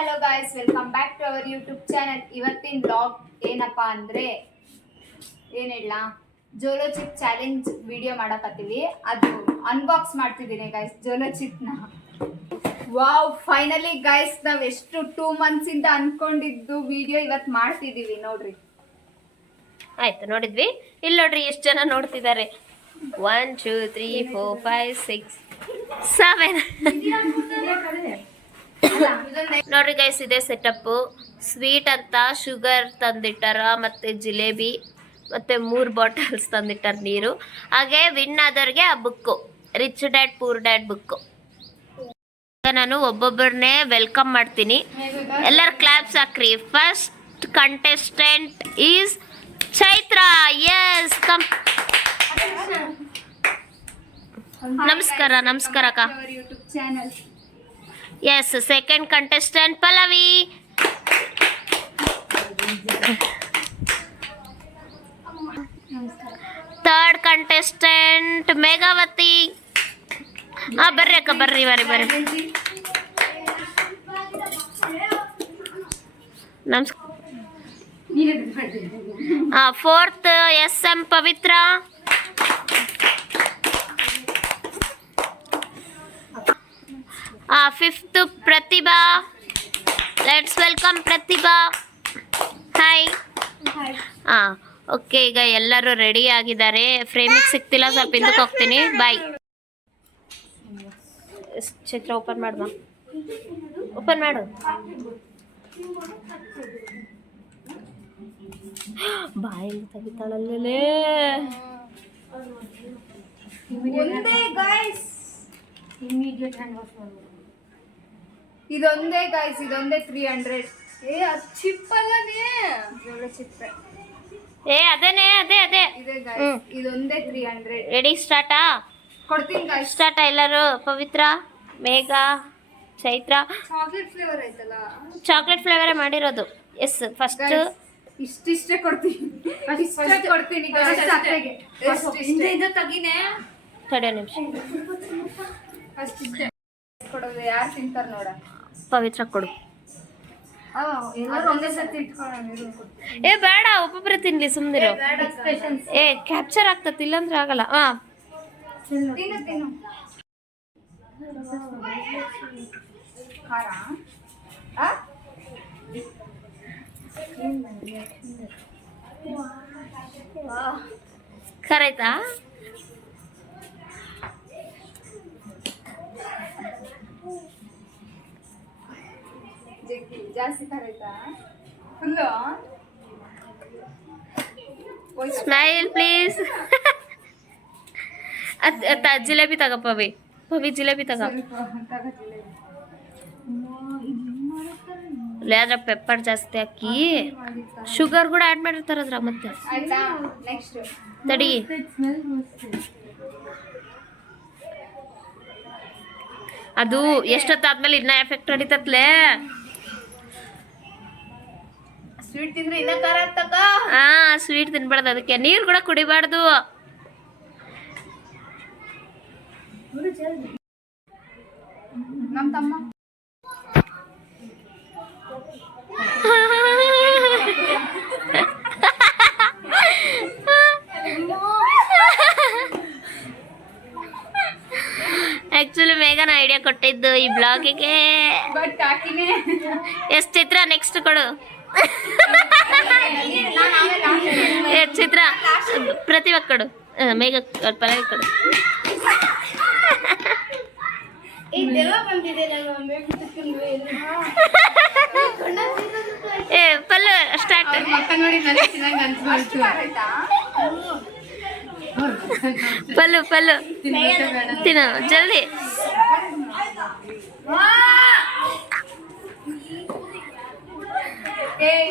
Hello guys, welcome back to our YouTube channel. ಇವತ್ತಿನ blog ಏನಪ್ಪಾ ಅಂದ್ರೆ ಏನ್ ಹೇಳ, ಜೋಲೋ ಚಿಪ್ ಚಾಲೆಂಜ್ ವಿಡಿಯೋ ಮಾಡಕತ್ತೀವಿ. ಅದು ಅನ್ಬಾಕ್ಸ್ ಮಾಡ್ತಿದ್ದೀನಿ ಗಾಯ್ಸ್, ಜೋಲೋ ಚಿಪ್ನ. ವಾವ್, ಫೈನಲಿ ಗಾಯ್ಸ್, ನಾವ್ ಎಷ್ಟು 2 months ಇಂದ ಅನ್ಕೊಂಡಿದ್ದು ವಿಡಿಯೋ ಇವತ್ತು ಮಾಡ್ತಿದೀವಿ ನೋಡ್ರಿ. ಆಯ್ತು, ನೋಡಿದ್ವಿ. ಇಲ್ಲಿ ನೋಡ್ರಿ ಎಷ್ಟು ಜನ ನೋಡ್ತಿದ್ದಾರೆ. 1 2 3 4 5 6 7 ನೋಡ್ರಿ ಗೈಸ್, ಇದೆ ಸೆಟಪ್. ಸ್ವೀಟ್ ಅಂತ ಶುಗರ್ ತಂದಿಟ್ಟಾರ, ಮತ್ತೆ ಜಿಲೇಬಿ, ಮತ್ತೆ 3 ಬಾಟಲ್ಸ್ ತಂದಿಟ್ಟಾರ ನೀರು. ಹಾಗೆ ವಿನ್ ಆದವ್ರಿಗೆ ಆ book, rich dad poor dad book. ನಾನು ಒಬ್ಬೊಬ್ಬರನ್ನೇ ವೆಲ್ಕಮ್ ಮಾಡ್ತೀನಿ. ಎಲ್ಲರೂ ಕ್ಲಾಪ್ಸ್ ಹಾಕ್ರಿ. First contestant is Chaitra. Yes, come. ನಮಸ್ಕಾರ. ನಮಸ್ಕಾರ ಅಕ್ಕ. YouTube channel. Yes, second contestant Pallavi. Third contestant Meghavathi. ಬರ್ರಿ ಅಕ್ಕ, ಬರ್ರಿ ಬರ್ರಿ ಬರ್ರಿ. ನಮಸ್ಕಾರ. Fourth SM Pavitra. Fifth Pratibha. Let's welcome Pratibha. Hi. Okay, ಈಗ ಎಲ್ಲರೂ ರೆಡಿ ಆಗಿದ್ದಾರೆ. ಫ್ರೇಮಿಗೆ ಸಿಗ್ತಿಲ್ಲ, ಸ್ವಲ್ಪ ಹಿಂದಕ್ಕೆ ಹೋಗ್ತೀನಿ. ಬಾಯ್. ಚಿತ್ರ ಓಪನ್ ಮಾಡುವ. ಓಪನ್ ಮಾಡು. ಬಾಯಲ್ಲಿ ತೆಗಿತಾಳಲ್ಲೇ. ಇದೊಂದೇ ಗಾಯ್ಸ್, ಇದೊಂದೇ 300. ಚಿಪ್ ಅಲ್ಲನೇ, ಜೋಲೋ ಚಿಪ್. ಅದೇನೆ, ಅದೇ ಅದೇ ಇದೆ ಗಾಯ್ಸ್, ಇದೊಂದೇ 300. ರೆಡಿ? ಸ್ಟಾರ್ಟಾ? ಕೊಡ್ತೀನಿ ಗಾಯ್ಸ್. ಸ್ಟಾರ್ಟಾ ಎಲ್ಲರೂ? ಪವಿತ್ರ, ಮೇಘ, ಚೈತ್ರ. ಚಾಕ್ಲೇಟ್ ಫ್ಲೇವರ್ ಐತಲ್ಲ, ಚಾಕ್ಲೇಟ್ ಫ್ಲೇವರೇ ಮಾಡಿರೋದು. ಎಸ್, ಫಸ್ಟ್ ಇಷ್ಟಿಷ್ಟೇ ಕೊಡ್ತೀನಿ. ಇಷ್ಟೇ ಕೊಡ್ತೀನಿ ತಗಿನೇ. ತಡೆಯೋ ನಿಮಿಷ. ಅಷ್ಟಿಷ್ಟೇ ಕೊಡೋದು. ಯಾರು ತಿಂತಾರ ನೋಡ. ಪವಿತ್ರ ಕೊಡು. ಎಲ್ಲರೂ ಒಂದೇ ಸರ್ತಿ ಇಟ್ಕೊಳ್ಳೋಣ. ಬೇಡ, ಒಬ್ಬೊಬ್ಬರೇ ತಿನ್ಲಿ, ಸುಮ್ಮನಿರು. ಕ್ಯಾಪ್ಚರ್ ಆಗ್ತತಿ, ಇಲ್ಲಾಂದ್ರೆ ಆಗಲ್ಲ. ತಿನ್ನು ತಿನ್ನು. ಖಾರ ಖಾರ ಆಯ್ತಾ? ಜಾಸ್ತಿ ಖಾರ ಆಯ್ತಾ? ಫುಲ್ಲು. Smile please. ಜಿಲೇಬಿ ತಗೋ ಪವಿ. ಜಿಲೇಬಿ ತಗೋ. ಅದ್ರ ಪೆಪ್ಪರ್ ಜಾಸ್ತಿ ಹಾಕಿ ಶುಗರ್ ಕೂಡ ಆ್ಯಡ್ ಮಾಡಿರ್ತಾರೆ ಅದ್ರ. ಮತ್ತೆ ತಡಿ. ಅದು ಎಷ್ಟೊತ್ತಾದ್ಮೇಲೆ ಇನ್ನ ಎಫೆಕ್ಟ್ ಹೊಡಿತತ್ಲೆ. ಸ್ವೀಟ್ ತಿಂದ್ರೆ ಇನ್ನ ಖಾರ ಆಗ್ತಕ್ಕ. ಸ್ವೀಟ್ ತಿನ್ಬಾರ್ದು, ಅದಕ್ಕೆ ನೀರು ಕೂಡ ಕುಡಿಬಾರ್ದು. ನಮ್ ತಮ್ಮ ಆಕ್ಚುಲಿ ಮೇಘನ ಐಡಿಯಾ ಕೊಟ್ಟಿದ್ದು ಈ ಬ್ಲಾಗಿಗೆ. ಬಟ್ ಹಾಕಿನೇ. ಎಷ್ಟು ಚಿತ್ರ? ನೆಕ್ಸ್ಟ್ ಕೊಡು. ಚಿತ್ರ ಪ್ರತಿಭಾ ಕೊಡು. ಮೇಘ ಪಲ್ಲವಿ ಕೊಡು. ಪಲ್ಲು ಸ್ಟಾರ್ಟ್. ಪಲ್ಲು ತಿನ್ನು ಜಲ್ದಿ.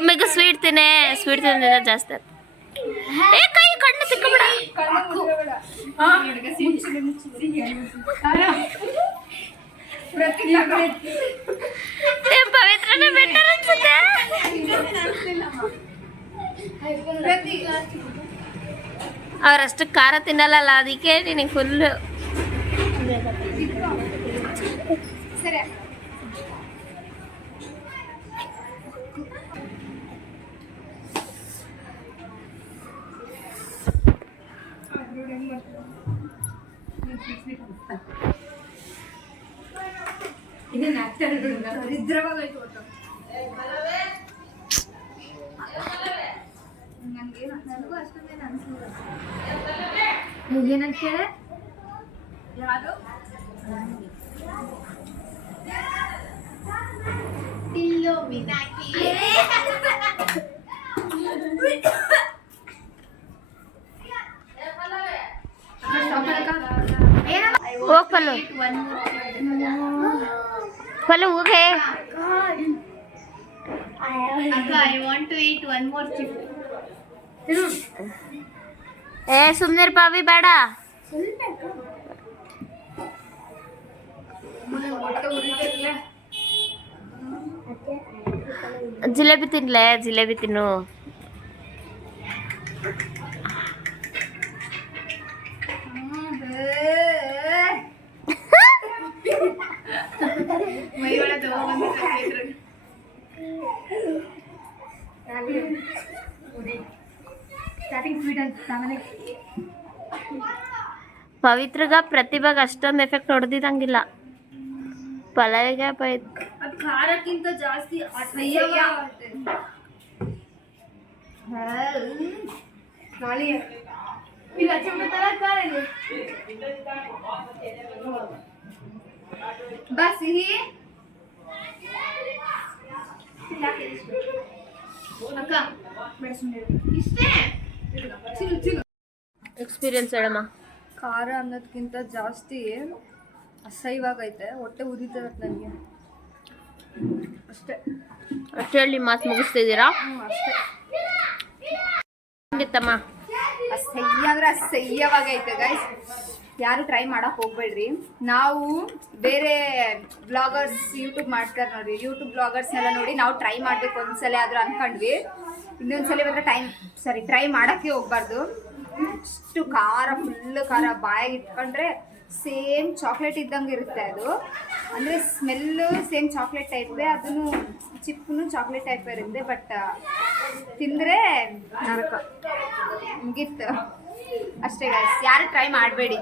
ಮೇಘ ಸ್ವೀಟ್ ತಿಂದಿದ್ದ ಜಾಸ್ತಿ. ಕೈ ಕಣ್ಣು ತಿಕ್ಕಬೇಡ. ಪವಿತ್ರನೇ ಬೆಟರ್ ಅನ್ಸುತ್ತೆ. ಅವರಷ್ಟು ಖಾರ ತಿನ್ನಲ್ಲ, ಅದಕ್ಕೆ ನಿನಗೆ ಫುಲ್. ಸರಿ ದರಿದ್ರವಾಗೋಯ್ತು ಒಟ್ಟು. ನನಗೂ ಅಷ್ಟೊಂದೇನು ಅನ್ಸಿಲ್ಲ. ಏನಂತ ಕೇಳೆ ಯಾರು ಟಿಲ್ಲೋ ಮಿನಾಕಿ ಹೋಗ್ ಪಲ್ಲು ಪಲ್ಲು ಹೋಗೆ ಅಕ್ಕ I want to eat one more chip. ಏ ಸುಮ್ನಿರ್ ಪಾವಿ ಬೇಡ. ಜಿಲೇಬಿ ತಿನ್ಲೆ, ಜಿಲೇಬಿ ತಿನ್ನು. ಮೈ ಒಳಗೆ ತಗೊಂಡ್ಬಂದು ಸ್ಟಾರ್ಟಿಂಗ್ ಸ್ವೀಟ್ ಅಂತ ಆಮೇಲೆ ಪವಿತ್ರಗ ಪ್ರತಿಭಾಗ ಅಷ್ಟೊಂದು ಎಫೆಕ್ಟ್ ಹೊಡೆದಿದಂಗಿಲ್ಲ. ಪಲಾವಿಗೆ ಅದು ಖಾರಕ್ಕಿಂತ ಜಾಸ್ತಿ ಅಸಹ್ಯವಾಗುತ್ತೆ. ನಾಳೆ ಈಗ ಹಚ್ಚಿಬಿಡ್ತಾರ ಬಾ ಸಿಹಿ ಅಕ್ಕ ಬೇಡ ಸುಮ್ಮನೆ ಇಷ್ಟೇ. ಎಕ್ಸ್ಪೀರಿಯನ್ಸ್ ಹೇಳಮ್ಮ. ಖಾರ ಅನ್ನೋದಕ್ಕಿಂತ ಜಾಸ್ತಿ ಅಸಹ್ಯವಾಗೈತೆ, ಹೊಟ್ಟೆ ಉರಿತದೆ ನನಗೆ ಅಷ್ಟೇ. ಅಷ್ಟು ಹೇಳಿ ಮಾತು ಮುಗಿಸ್ತಿದ್ದೀರಾ? ಅಷ್ಟೇ. ಹಂಗಿತ್ತಮ್ಮ ಅಸಹ್ಯ ಅಂದ್ರೆ ಅಸಹ್ಯವಾಗೈತೆ ಗೈಸ್. ಯಾರು ಟ್ರೈ ಮಾಡಕ್ ಹೋಗ್ಬೇಡ್ರಿ. ನಾವು ಬೇರೆ ಬ್ಲಾಗರ್ಸ್ ಯೂಟ್ಯೂಬ್ ಮಾಡ್ತಾರೆ ನೋಡ್ರಿ, ಯೂಟ್ಯೂಬ್ ಬ್ಲಾಗರ್ಸ್ನೆಲ್ಲ ನೋಡಿ ನಾವು ಟ್ರೈ ಮಾಡ್ಬೇಕು ಒಂದ್ಸಲ ಆದ್ರೂ ಅನ್ಕೊಂಡ್ವಿ. ಇನ್ನೊಂದ್ಸಲ ಬಂದ್ರೆ ಟ್ರೈ ಮಾಡಕ್ಕೆ ಹೋಗ್ಬಾರ್ದು. ಅಷ್ಟು ಖಾರ, ಫುಲ್ ಖಾರ. ಬಾಯಿಗೆ ಇಟ್ಕೊಂಡ್ರೆ ಸೇಮ್ ಚಾಕ್ಲೇಟ್ ಇದ್ದಂಗೆ ಇರುತ್ತೆ ಅದು. ಅಂದರೆ ಸ್ಮೆಲ್ಲು ಸೇಮ್ ಚಾಕ್ಲೇಟ್ ಟೈಪ್, ಅದನ್ನು ಚಿಪ್ಪು ಚಾಕ್ಲೇಟ್ ಟೈಪ್ ಇರುತ್ತೆ. ಬಟ್ ತಿಂದರೆ ನರಕ ಮುಗೀತು ಅಷ್ಟೇ ಗೈಸ್. ಯಾರು ಟ್ರೈ ಮಾಡಬೇಡಿ.